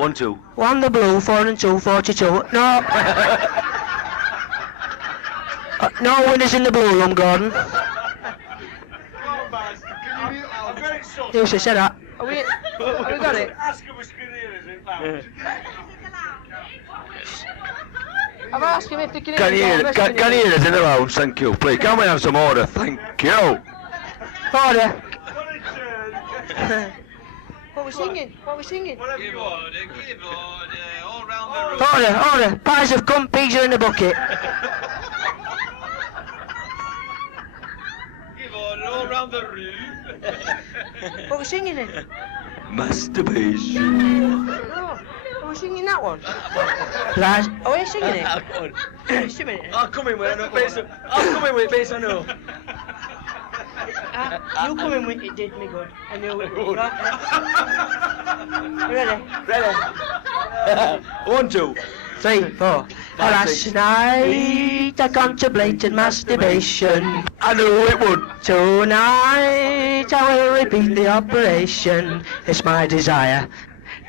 1, 2. 1 the blue, 4 and 2, 42. No. No winners in the blue room, Gordon. You should say that. Have we got it? I've asked him if they can hear Can you hear us in the lounge? Thank you. Please, can we have some order? Thank you. Order. What we singing? Give order, all round the room. Order. Pies have come, pigs are in the bucket. Give order, all round the room. What we singing then? Masturbation. No. Are we singing that one? Lads, Oh, we're singing it? Just a minute. I'll come in with it based I know. You come in with it, did me good. I knew it would. Right. Ready? 1, 2. 3, 4. Last night I contemplated masturbation. I knew it would. Tonight I will repeat the operation. It's my desire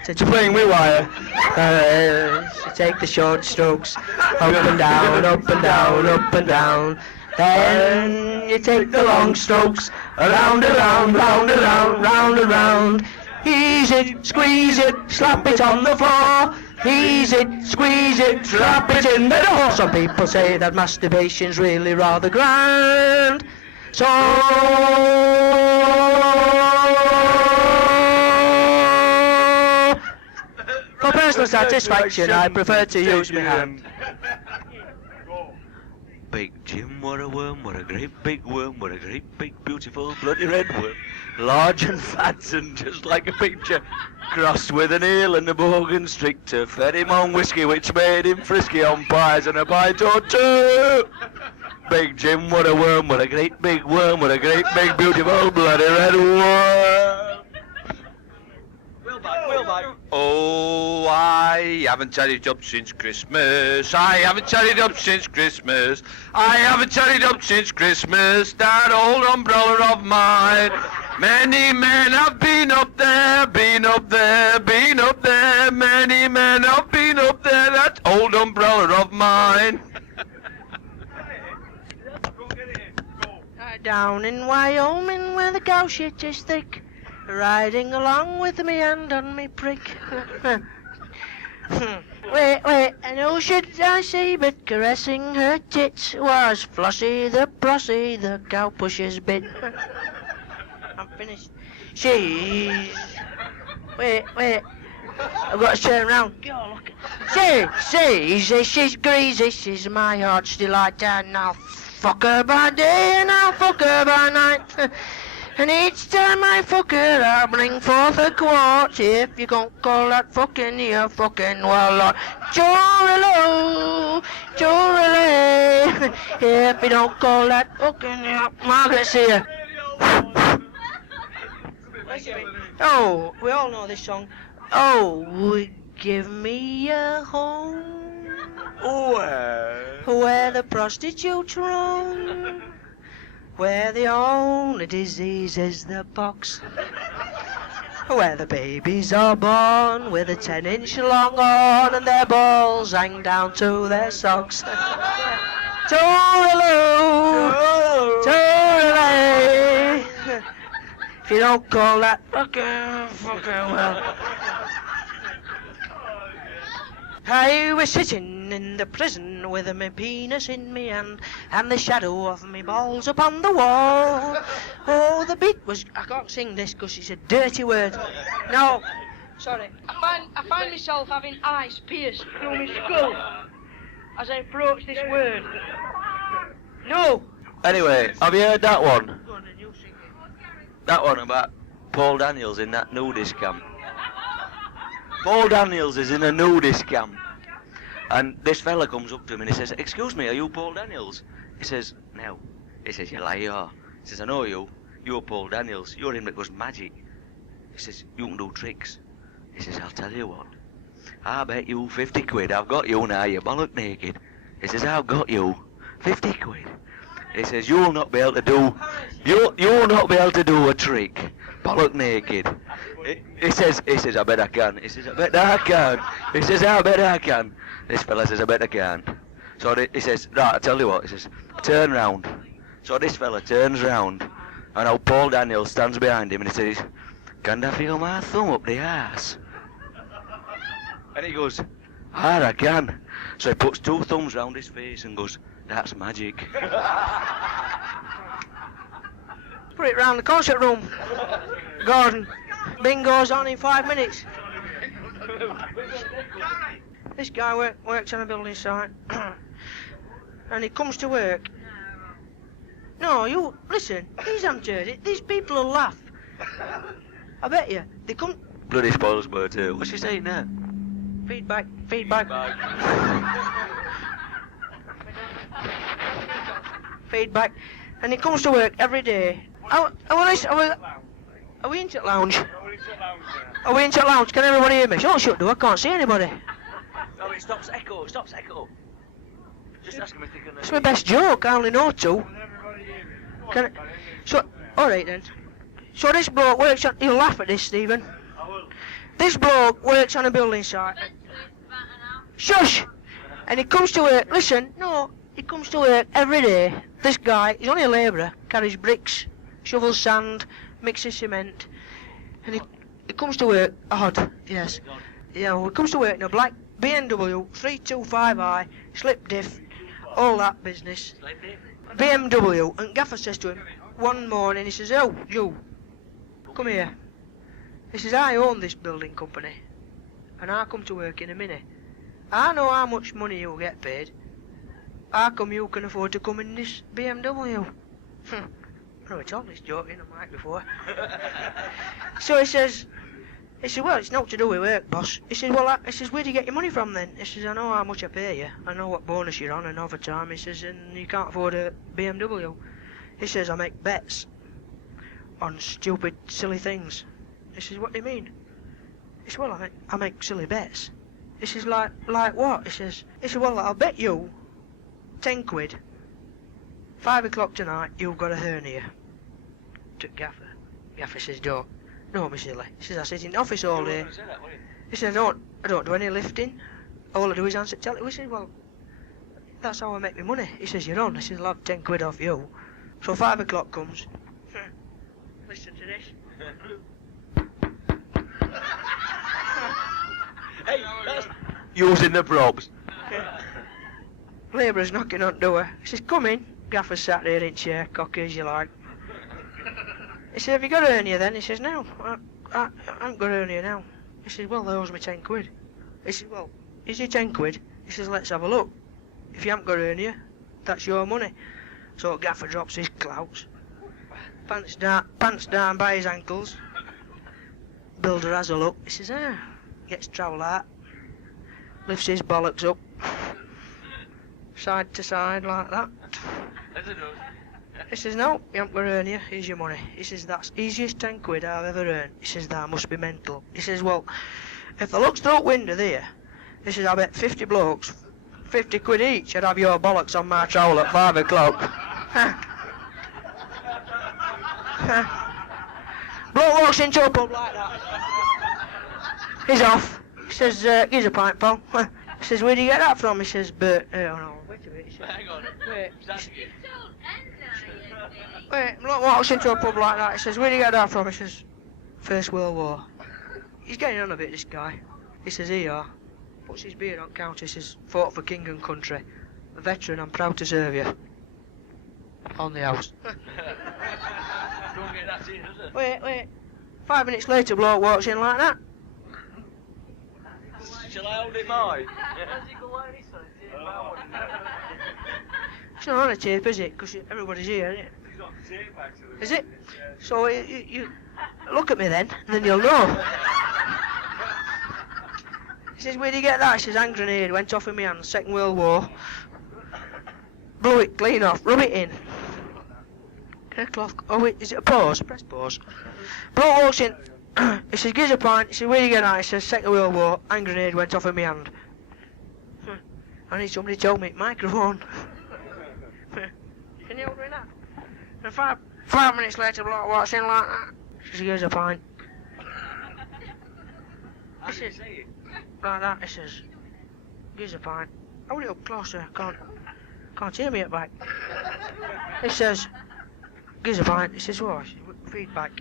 To playing with wire. to take the short strokes up and down, up and down, up and down. Then you take the long strokes around and round, round and round, round and round. Ease it, squeeze it, slap it on the floor. Ease it, squeeze it, slap it in the door. Some people say that masturbation's really rather grand. So for personal satisfaction, I prefer to use my hand. Big Jim, what a worm, what a great big worm, what a great big beautiful bloody red worm. Large and fat and just like a picture. Crossed with an eel and a bogan streak to fed him on whiskey which made him frisky on pies and a bite or two. Big Jim, what a worm, what a great big worm, what a great big beautiful bloody red worm. Will back. Oh, I haven't tidied up since Christmas. I haven't tidied up since Christmas. I haven't tidied up since Christmas. That old umbrella of mine. Many men have been up there, been up there, been up there. Many men have been up there. That old umbrella of mine. Down in Wyoming where the cow shit is thick, riding along with me hand on me prick. Wait, and who should I see but caressing her tits was Flossie the Prossie, the cow pusher's bit. I'm finished. She's... Wait, I've got to turn round. Go look at... She's greasy, she's my heart's delight, and I'll fuck her by day and I'll fuck her by night. And each time I fuck her, I'll bring forth a quart. If you can't call that fucking, you're fucking well, Lord. Chorelo, chorele. If you don't call that fucking, you're Margaret's here. Oh, we all know this song. Oh, give me a home where the prostitutes roam, where the only disease is the pox, where the babies are born with a 10-inch long horn and their balls hang down to their socks. Tooraloo, tooralay. If you don't call that fucking well. I was sitting in the prison with my penis in me hand and the shadow of me balls upon the wall. Oh, the beat was... I can't sing this because it's a dirty word. No, sorry. I find myself having ice pierced through my skull as I approach this word. No. Anyway, have you heard that one? Go on then, you sing it. That one about Paul Daniels in that nudist camp. Paul Daniels is in a nudist camp. And this fella comes up to him and he says, "Excuse me, are you Paul Daniels?" He says, "No." He says, "You lie, you are." He says, "I know you. You're Paul Daniels. You're him that does magic." He says, "You can do tricks." He says, "I'll tell you what. I bet you 50 quid. I've got you now, you're bollock naked." He says, "I've got you 50 quid. He says, "You'll not be able to do... You'll not be able to do a trick bollock naked. He says, I bet I can. He says, I bet I can. He says, I bet I can. This fella says, I bet I can. So he says, right, I'll tell you what, he says, turn round. So this fella turns round, and old Paul Daniels stands behind him, and he says, can I feel my thumb up the arse? And he goes, I can. So he puts 2 thumbs round his face and goes, that's magic. Put it round the concert room. Gordon. Bingo's on in 5 minutes. This guy works on a building site. And he comes to work. No, you, listen, these amateurs, these people will laugh. I bet you, they come... Bloody spoils word too. What's she saying there? Feedback. Feedback. And he comes to work every day. Are we into the lounge? Are we into the lounge? Can everybody hear me? Don't shut the door, I can't see anybody. No, it stops echo. Just ask him if they can... It's my best joke, I only know 2. So, alright then. So this bloke works on... You'll laugh at this, Stephen. This bloke works on a building site. Shush! And he comes to work, listen, no, he comes to work every day. This guy, he's only a labourer, carries bricks, shovels sand, mixes cement. And he comes to work, odd, yes. Yeah, well, he comes to work in a black BMW 325i, slip diff, all that business. BMW, and Gaffer says to him, one morning, he says, oh, you, come here. He says, I own this building company, and I come to work in a minute. I know how much money you get paid. How come you can afford to come in this BMW? I never told this joke in the mic before. So he says, well, it's not to do with work, boss. He says, where do you get your money from then? He says, I know how much I pay you. I know what bonus you're on and overtime. He says, and you can't afford a BMW. He says, I make bets on stupid, silly things. He says, what do you mean? He says, well, I make silly bets. He says, like what? He says, well, I'll bet you 10 quid. 5 o'clock tonight, you've got a hernia. To Gaffer. Gaffer says, don't. No, me silly. He says, I sit in the office all day. He says, I don't do any lifting. All I do is answer telephone. He says, well, that's how I make my money. He says, you're on. He says, I'll have 10 quid off you. So 5 o'clock comes. Listen to this. Hey, that's using the props. Labourer's knocking on the door. He says, come in. Gaffer's sat there in chair, cocky as you like. He says, have you got a hernia then? He says, no, I haven't got a hernia now. He says, well, they owes me 10 quid. He says, well, is it 10 quid? He says, let's have a look. If you haven't got a hernia, that's your money. So Gaffer drops his clouts. Pants down by his ankles. Builder has a look. He says, gets trowel out. Lifts his bollocks up. Side to side like that. He says, no, you haven't got a hernia, here's your money. He says, that's easiest 10 quid I've ever earned. He says, that must be mental. He says, well, if the looks through the window there, he says, I bet 50 blokes, 50 quid each, I'd have your bollocks on my trowel at 5 o'clock. Bloke walks into a pub like that. He's off. He says, here's a pint, pal. He says, where do you get that from? He says, oh no, wait a minute. He says, hang on. Wait, bloke walks into a pub like that. He says, where do you get that from? He says, First World War. He's getting on a bit, this guy. He says, here you are. Puts his beard on counter. He says, fought for king and country. A veteran, I'm proud to serve you. On the house. Don't get that in, does it? Wait. 5 minutes later, bloke walks in like that. Shall I hold it by? It's not on a tape, is it? Because everybody's here, isn't it? Is it? So you look at me then, and then you'll know. He says, where do you get that? He says, hand grenade, went off in my hand, Second World War. Blew it clean off, rub it in. Get a cloth. Oh wait, is it a pause? Press pause. Bloke walks in. He says, gives a pint. He says, where do you get that? He says, Second World War, hand grenade went off in my hand. I need somebody told me, microphone. Can you hold me that? And 5 minutes later, bloke walks in like that. He says, here's a pint. He says, like that, he says, here's a pint. Hold it up closer, can't hear me at back. He says, here's a pint. He says, what? Feedback.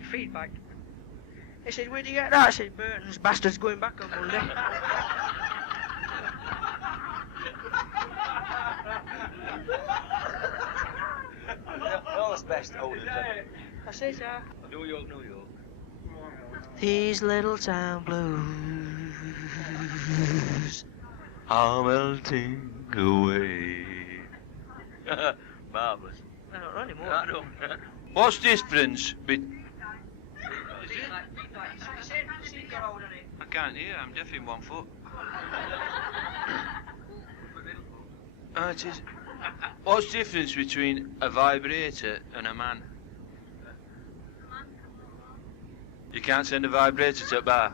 He says, where'd you get that? I said, Burton's bastard's going back on Monday. What's best older? I say, sir. New York. These little town blues are melting away. Marvellous. I don't know anymore. I don't. What's the difference between... I can't hear, I'm deaf in one foot. It is. What's the difference between a vibrator and a man? You can't send a vibrator to a bar.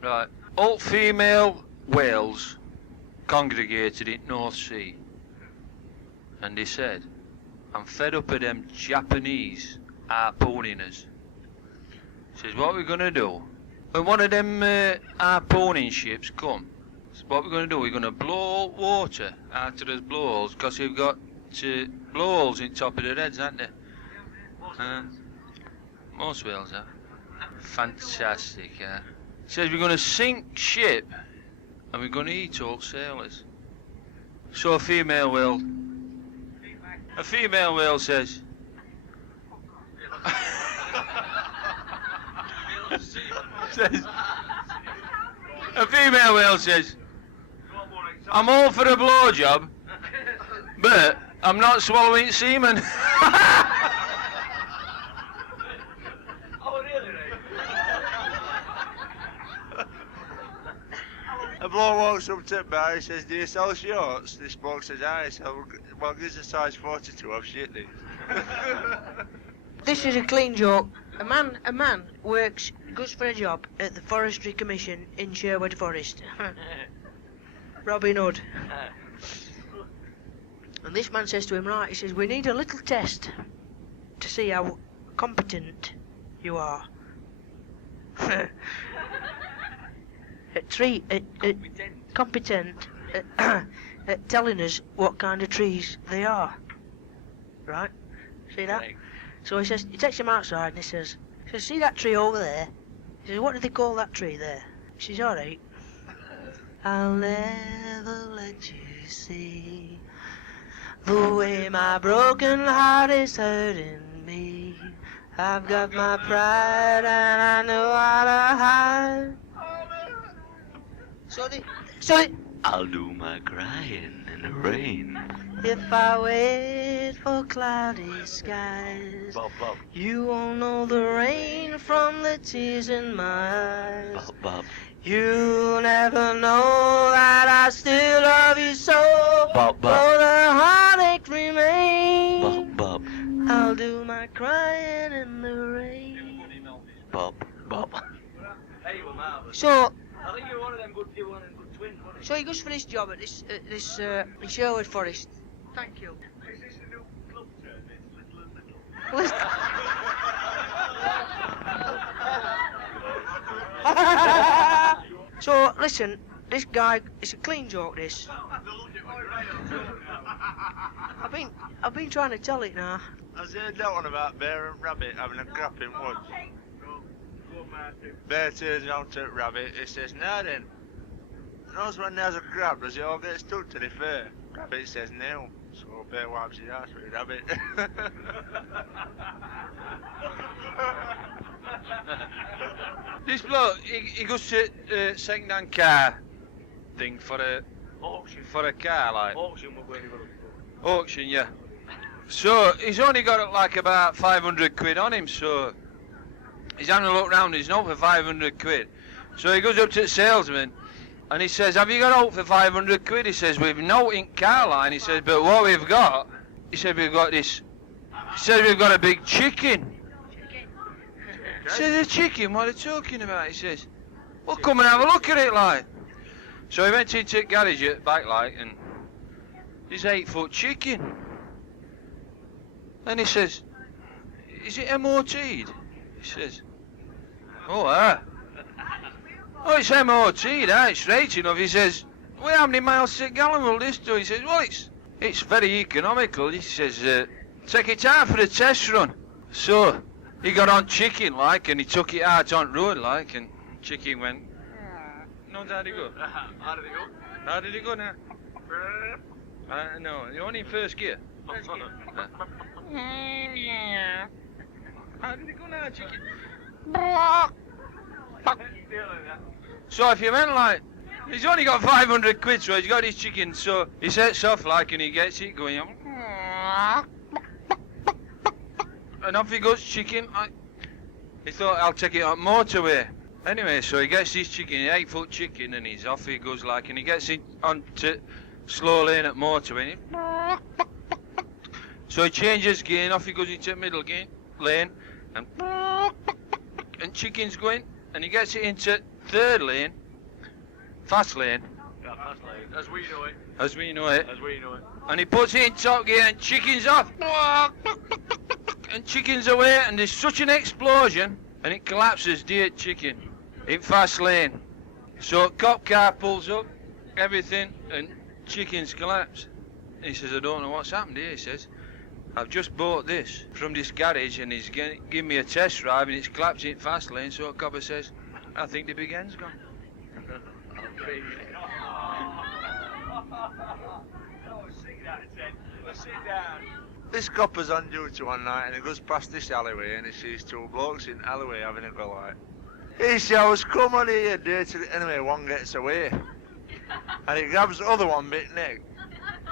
Right. All female whales congregated in North Sea. And they said, I'm fed up of them Japanese harpooning us. Says, what we're gonna do? When one of them harpooning ships come, what we're gonna do, we're gonna blow water out of those blowholes, because we've got blowholes in top of their heads, haven't they? Most whales have. Fantastic, Says we're gonna sink ship, and we're gonna eat all sailors. So a female whale says, a female whale says, I'm all for a blowjob, but I'm not swallowing semen. A bloke walks up to the bar, he says, do you sell shorts? This bloke says, aye. So, well, gives a size 42 of shit, these. This is a clean joke. A man goes for a job at the Forestry Commission in Sherwood Forest. Robin Hood. And this man says to him, right, he says, we need a little test to see how competent you are. Competent at telling us what kind of trees they are. Right? See that? Right. So he says, he takes him outside and he says, see that tree over there? He says, what do they call that tree there? She says, alright. I'll never let you see the way my broken heart is hurting me. I've got my pride and I know how to hide. So I'll do my crying in the rain. if I wait for cloudy skies, Bob. you won't know the rain from the tears in my eyes. Bob. You'll never know that I still love you so. Bob. Though the heartache remains, Bob. I'll do my crying in the rain. Bob. So I think you're one of them good twins, wasn't So he goes for this job at this in Sherwood Forest. Thank you. Is this a new club term? So listen, this guy, it's a clean joke. This. I've been trying to tell it now. I've heard that one about bear and rabbit having a crap in woods. Bear turns around to rabbit, he says, now then, knows when there's a grab, does it all get stuck to the fur? Rabbit says no, so bear wipes his ass with rabbit. This bloke, he goes to second-hand car thing for a car, like. Auction, yeah. So, he's only got like about 500 quid on him, so he's having a look round, he's not for 500 quid. So he goes up to the salesman and he says, have you got out for 500 quid? He says, we've no in car line. He says, but what we've got, he said, we've got this, he says, we've got a big chicken. He says, a chicken, what are you talking about? He says, well, come and have a look at it, like. So he went into the garage at back, like, and there's 8-foot chicken. And he says, is it MOT'd? He says, oh, oh, it's MOT'd, it's right enough. He says, well, how many miles to gallon will this do? He says, well, it's very economical. He says, take it out for a test run. So, he got on chicken, like, and he took it out on road, like, and chicken went, no, how'd it go? How did it go? How did it go now? No, you're only in first gear. How did it go now, chicken? So if you went like, he's only got 500 quid, so he's got his chicken, so he sets off like, and he gets it going, and off he goes, chicken. He thought, I'll take it on motorway. Anyway, so he gets his chicken, an 8-foot chicken, and he's off he goes like, and he gets it onto slow lane at motorway. So he changes gear, and off he goes into middle lane, and chicken's going, and he gets it into third lane, fast lane. Yeah, fast lane. As we know it. As we know it. As we know it. And he puts it in top gear, and chicken's off. And chicken's away, and there's such an explosion, and it collapses dear chicken in fast lane. So cop car pulls up, everything, and chicken's collapsed. And he says, I don't know what's happened here, he says. I've just bought this from this garage, and he's giving me a test drive, and it's collapsed in fast lane. So a copper says, I think the big end's gone. This copper's on duty one night, and he goes past this alleyway, and he sees two blokes in the alleyway having a go like. He shouts, come on here, dirty. Anyway, one gets away, and he grabs the other one bit neck,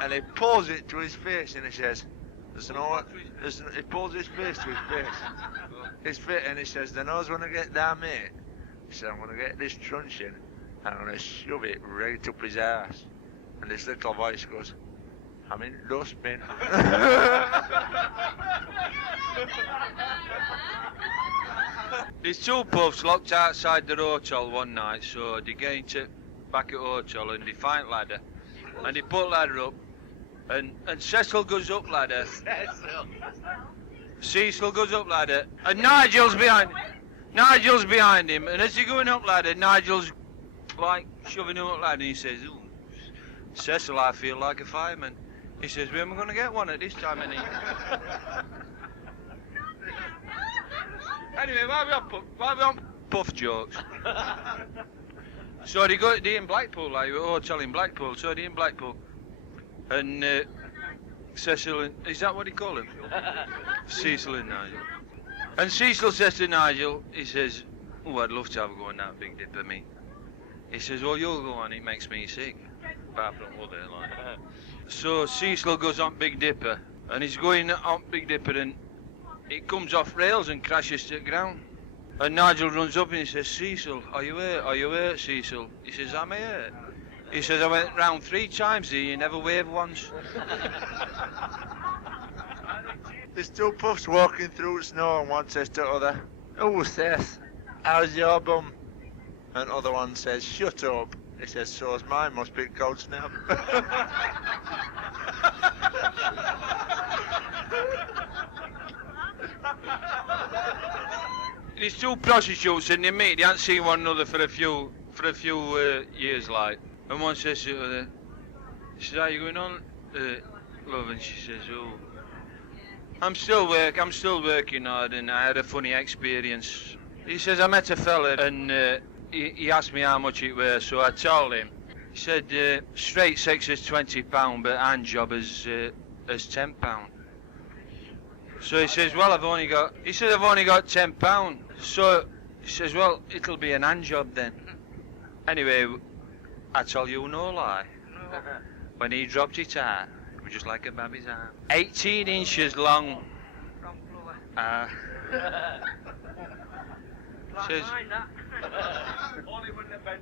and he pulls it to his face, and he says, he pulls his face to his face, and he says, the nose when I get down, mate. He said, I'm going to get this truncheon, and I'm going to shove it right up his ass. And this little voice goes, I'm in dustbin. These two puffs locked outside the hotel one night, so they get back at hotel and they find ladder, and they put ladder up, and Cecil goes up ladder. Cecil goes up ladder, and Nigel's behind him, and as they're going up ladder, Nigel's like shoving him up ladder, and he says, ooh, Cecil, I feel like a fireman. He says, where am I going to get one at this time of night? Anyway, why we on puff jokes? So they in Blackpool, like a hotel in Blackpool, so they in Blackpool. And Cecil and, is that what he call him? Cecil and Nigel. And Cecil says to Nigel, he says, oh, I'd love to have a go on that Big Dipper, me. He says, well, you'll go on, it makes me sick. Apart from other, like. So Cecil goes on Big Dipper, and he's going on Big Dipper, and it comes off rails and crashes to the ground. And Nigel runs up and he says, Cecil, are you hurt? Are you hurt, Cecil? He says, am I hurt? He says, I went round 3 times here, you never waved once. There's two puffs walking through the snow, and one says to the other, oh, Seth, how's your bum? And the other one says, shut up. He says, so's mine, must be cold snap. These two prostitutes and they meet, they haven't seen one another for a few years, like. And one says to the other, she says, how you going on, love? And she says, oh, I'm still working hard, and I had a funny experience. He says, I met a fella, and he asked me how much it was, so I told him. He said, straight sex is £20, but hand job is £10. So he says, well, I've only got £10. So he says, well, it'll be an hand job then. Anyway, I tell you no lie. When he dropped it out, it was just like a baby's arm. 18 inches long.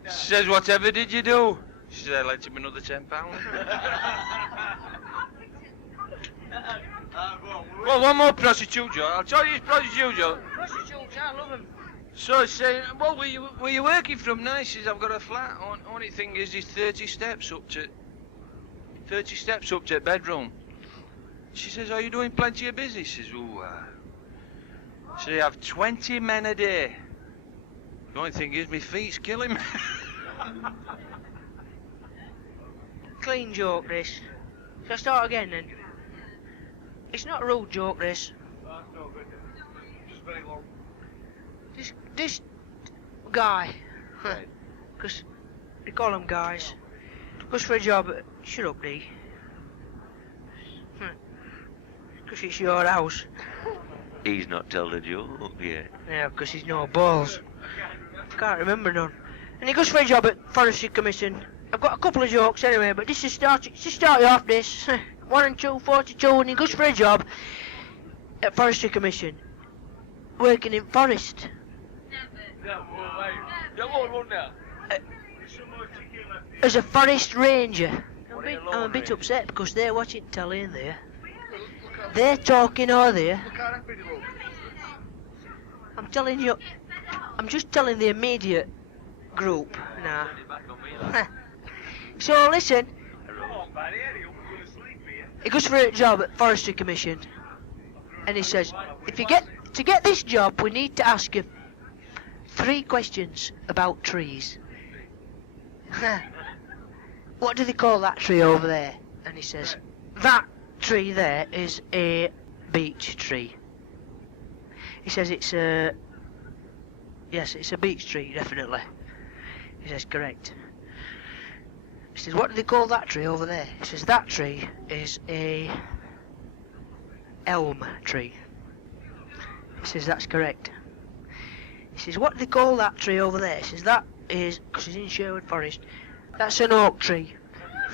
Says, whatever did you do? She said, I lent him another £10. Well, one more prostitute joke. I'll tell you his prostitute joke. Prostitutes, I love them. So he's saying, well, where you working from now? He says, I've got a flat. Only thing is, there's 30 steps up to the bedroom. She says, are you doing plenty of business? She says, so you have 20 men a day. The only thing is, my feet's killing me. Clean joke, this. Shall I start again then? It's not a rude joke, this. This guy, because they call them guys, goes for a job at... Shut up, Dee. Because it's your house. He's not told a joke yet. Yeah, because he's no balls. Can't remember none. And he goes for a job at Forestry Commission. I've got a couple of jokes anyway, but this is start you off this. 1 and 2, 42, and he goes for a job at Forestry Commission, working in forest. As a forest ranger. I'm a bit upset because they're watching telly in there. They're talking over there. I'm telling you, I'm just telling the immediate group now. So listen, he goes for a job at Forestry Commission, and he says, to get this job, we need to ask you 3 questions about trees. What do they call that tree over there? And he says, that tree there is a beech tree. He says it's a... Yes, it's a beech tree, definitely. He says, correct. He says, what do they call that tree over there? He says, that tree is a elm tree. He says, that's correct. He says, what do they call that tree over there? He says, that is, because he's in Sherwood Forest, that's an oak tree.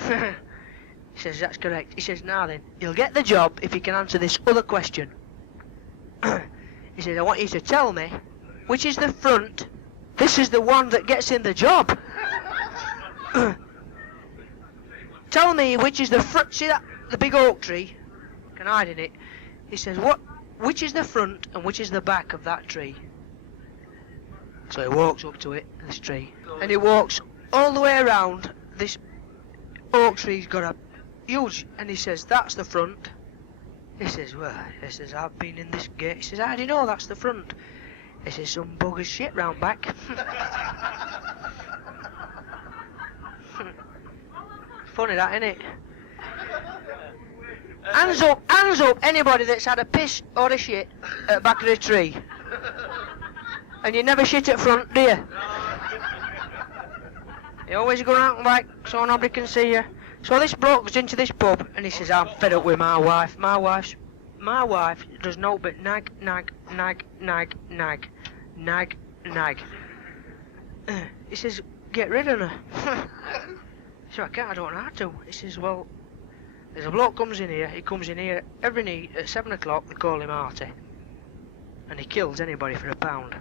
He says, that's correct. He says, now then, you'll get the job if you can answer this other question. He says, I want you to tell me which is the front. This is the one that gets in the job. Tell me which is the front. See that, the big oak tree? You can hide in it. He says, which is the front and which is the back of that tree? So he walks up to it, this tree, and he walks all the way around. This oak tree's got a huge, and he says, that's the front. He says, well, he says, I've been in this gate. He says, how do you know that's the front? He says, some bugger's shit round back. Funny that, isn't it? Hands up, anybody that's had a piss or a shit at the back of the tree. And you never shit at front, do you? You always go out and back so nobody can see you. So this bloke goes into this pub and he says, I'm fed up with my wife. My wife does no but nag. He says, get rid of her. So I don't know how to. He says, well, there's a bloke comes in here. He comes in here every night at 7 o'clock. They call him Artie. And he kills anybody for £1.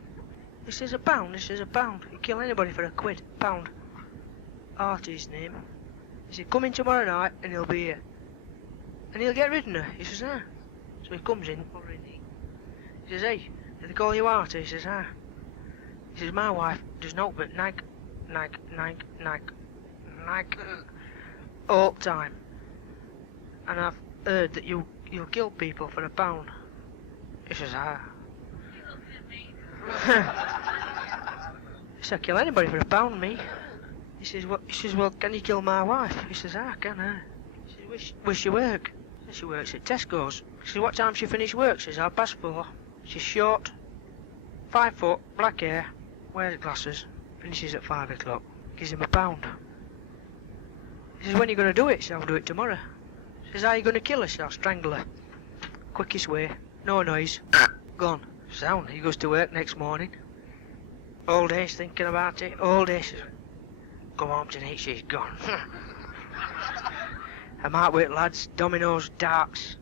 He says, £1? He says, £1. He'll kill anybody for £1. £1. Artie's name. He said, come in tomorrow night and he'll be here. And he'll get rid of her. He says, ah. So he comes in. He says, hey, do they call you Artie? He says, ah. He says, my wife does not but nag all the time. And I've heard that you'll kill people for £1. He says, ah. He said, kill anybody for £1, me. He says, well, can you kill my wife? He says, ah, can I? He says, where's she work? He says, she works at Tesco's. He says, what time she finish work? She says, 4:30. She's short, 5 foot, black hair, wears glasses, finishes at 5 o'clock. Gives him £1. He says, when are you going to do it? He says, I'll do it tomorrow. He says, how are you going to kill her? He says, I'll strangle her. Quickest way, no noise, gone. Sound. He goes to work next morning. All day he's thinking about it, all day. He says, come home tonight, she's gone. I might wait, lads, dominoes, darts.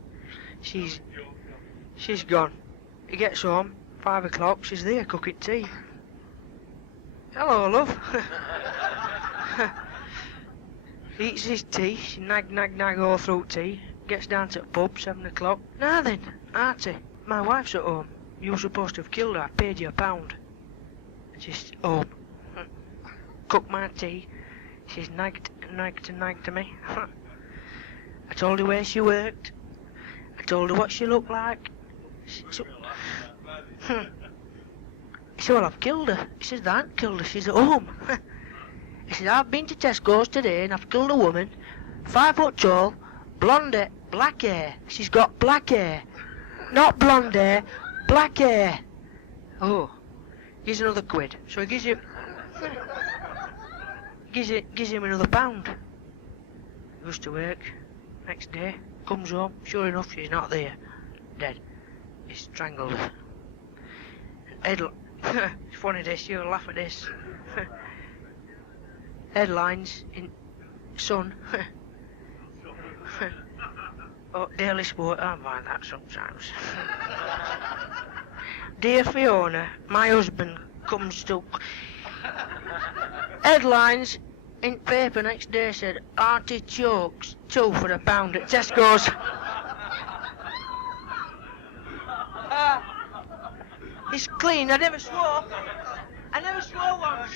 She's gone. He gets home, 5 o'clock, she's there cooking tea. Hello, love. He eats his tea, she nag all through tea. Gets down to the pub, 7 o'clock. Now then, Artie, my wife's at home. You were supposed to have killed her, I paid you £1. She's home. Cooked my tea. She's nagged to me. I told her where she worked. told her what she looked like. She said, well, I've killed her. He says, I haven't killed her, she's at home. He says, I've been to Tesco's today and I've killed a woman, 5 foot tall, blonde hair, black hair. She's got black hair. Not blonde hair, black hair. Oh, gives another quid. So he gives him, gives him another £1. Goes to work. Next day, comes home. Sure enough, she's not there. Dead. He strangled her. It's funny this, you'll laugh at this. Headlines in Sun. Oh, Daily Sport, I find that sometimes. Dear Fiona, my husband comes to... Headlines in paper next day said, artichokes, 2 for £1 at Tesco's. It's clean, I never swore. I never swore once.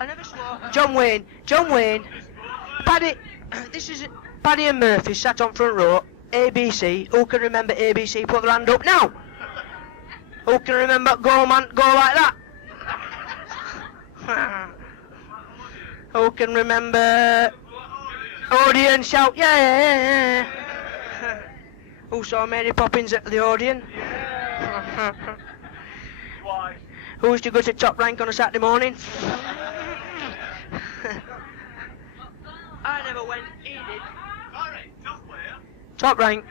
I never swore. John Wayne. Paddy, this is Paddy and Murphy sat on front row. ABC, who can remember ABC? Put their hand up now. Who can remember go man, go like that? Who can remember Odeon shout, yeah. Who saw Mary Poppins at the Odeon? Who used to go to Top Rank on a Saturday morning? I never went, he did. Top Rank.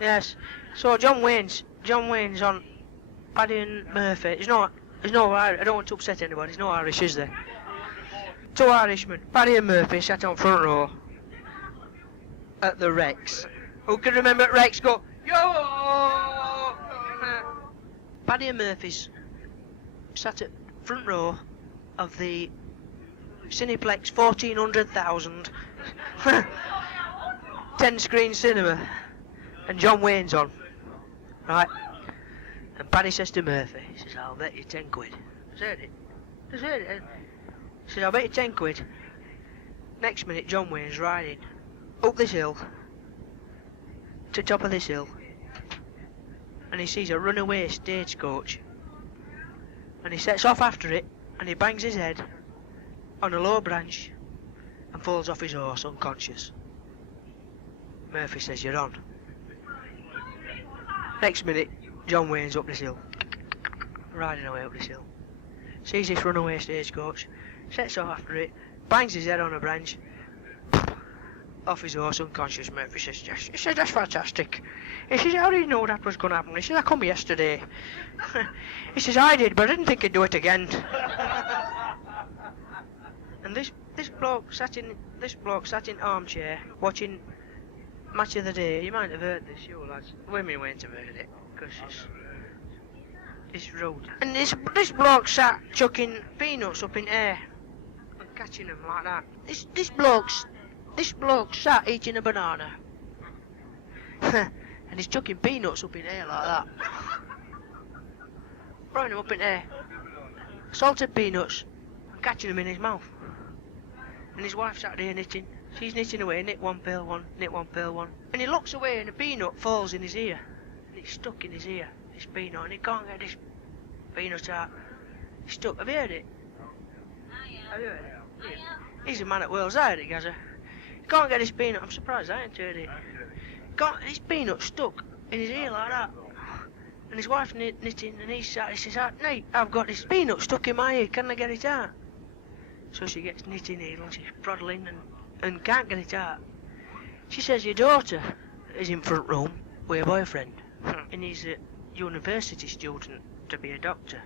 Yes. So John Wayne's on Paddy and Murphy. There's no Irish. I don't want to upset anybody. There's no Irish, is there? 2 Irishmen, Paddy and Murphy, sat on front row at the Rex. Who can remember at Rex go, yo? Paddy and Murphy's sat at front row of the Cineplex 1400,000 10-screen cinema, and John Wayne's on, right? And Paddy says to Murphy, he says, I'll bet you 10 quid. I said it. He says, I'll bet you 10 quid. Next minute, John Wayne's riding up this hill, to top of this hill, and he sees a runaway stagecoach, and he sets off after it, and he bangs his head on a low branch and falls off his horse unconscious. Murphy says, you're on. Next minute, John Wayne's up this hill, riding away up this hill, sees this runaway stagecoach, sets off after it, bangs his head on a branch, off his horse unconscious. Murphy says, yes. He says, that's fantastic. He says, how did you know that was going to happen? He says, I come yesterday. He says, I did, but I didn't think he'd do it again. And this bloke sat in armchair watching Match of the Day. You might have heard this, you lads. Women won't have heard it, because it's rude. And this bloke sat chucking peanuts up in air and catching them like that. This bloke sat eating a banana and he's chucking peanuts up in air like that, throwing them up in air, salted peanuts, and catching them in his mouth. And his wife sat there knitting. She's knitting away, knit one, peel one, knit one, peel one. And he looks away and a peanut falls in his ear, and it's stuck in his ear, this peanut, and he can't get this peanut out. It's stuck. Have you heard it? Have you heard it? Yeah. He's a man at Wales. I heard it, Gazza. He can't get his peanut. I'm surprised I ain't heard it. His peanut stuck in his ear like that. And his wife knitting, and he says, Nate, I've got this peanut stuck in my ear, can I get it out? So she gets knitting needle, and she's proddling and can't get it out. She says, your daughter is in front room with your boyfriend, and he's a university student to be a doctor.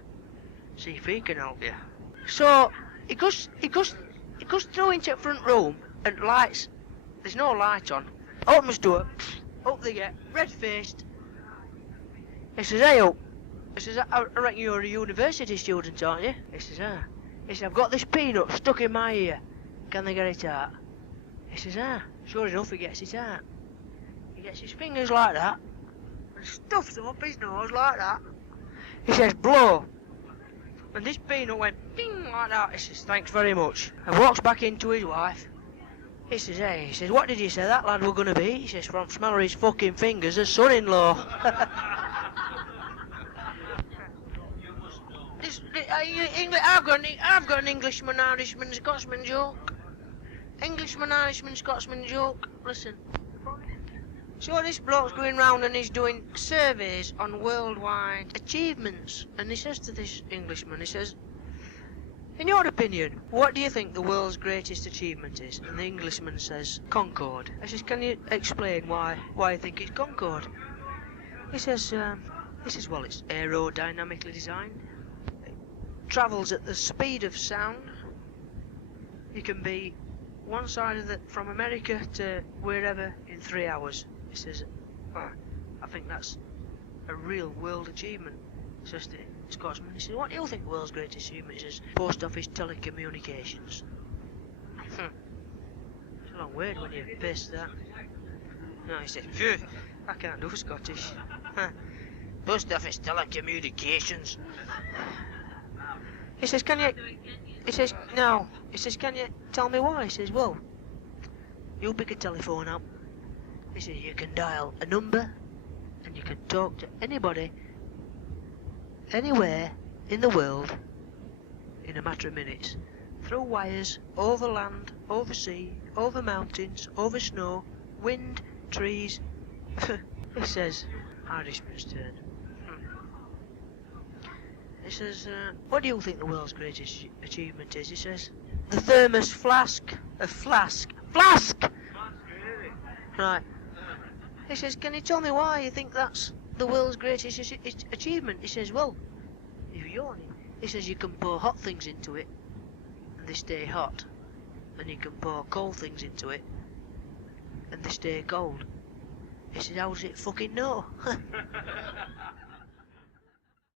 See if he can help you. So he goes through into the front room, and lights, there's no light on. Opens door, up they get, red-faced. He says, hey up. He says, I reckon you're a university student, aren't you? He says, ah. He says, I've got this peanut stuck in my ear. Can they get it out? He says, ah. Sure enough, he gets it out. He gets his fingers like that, and stuffs them up his nose like that. He says, blow. And this peanut went ping like that. He says, thanks very much. And walks back into his wife, He says, hey, he says, what did you say that lad were going to be? He says, from smelling his fucking fingers, a son-in-law. I've got an Englishman, Irishman, Scotsman joke. Englishman, Irishman, Scotsman joke. Listen. So this bloke's going round and he's doing surveys on worldwide achievements. And he says to this Englishman, he says, in your opinion, what do you think the world's greatest achievement is? And the Englishman says, Concorde. I says, can you explain why you think it's Concorde? He says, well, it's aerodynamically designed. It travels at the speed of sound. You can be one side of from America to wherever in 3 hours. He says, I think that's a real world achievement. Says the Scotsman. He says, what do you think the world's greatest achievement is? He says, post office telecommunications. It's a long word when you paste that. No, he says, phew, I can't do Scottish. Post office telecommunications. He says, can you... He says, no. He says, can you tell me why? He says, well, you pick a telephone up. He says, you can dial a number and you can talk to anybody, anywhere in the world, in a matter of minutes. Through wires, over land, over sea, over mountains, over snow, wind, trees. He says, Irishman's turn. He says, what do you think the world's greatest achievement is? He says, the thermos flask. A flask. Flask! Right. He says, can you tell me why you think that's the world's greatest achievement? He says, well, you're yawning. He says, you can pour hot things into it, and they stay hot. And you can pour cold things into it, and they stay cold. He says, how does it fucking know?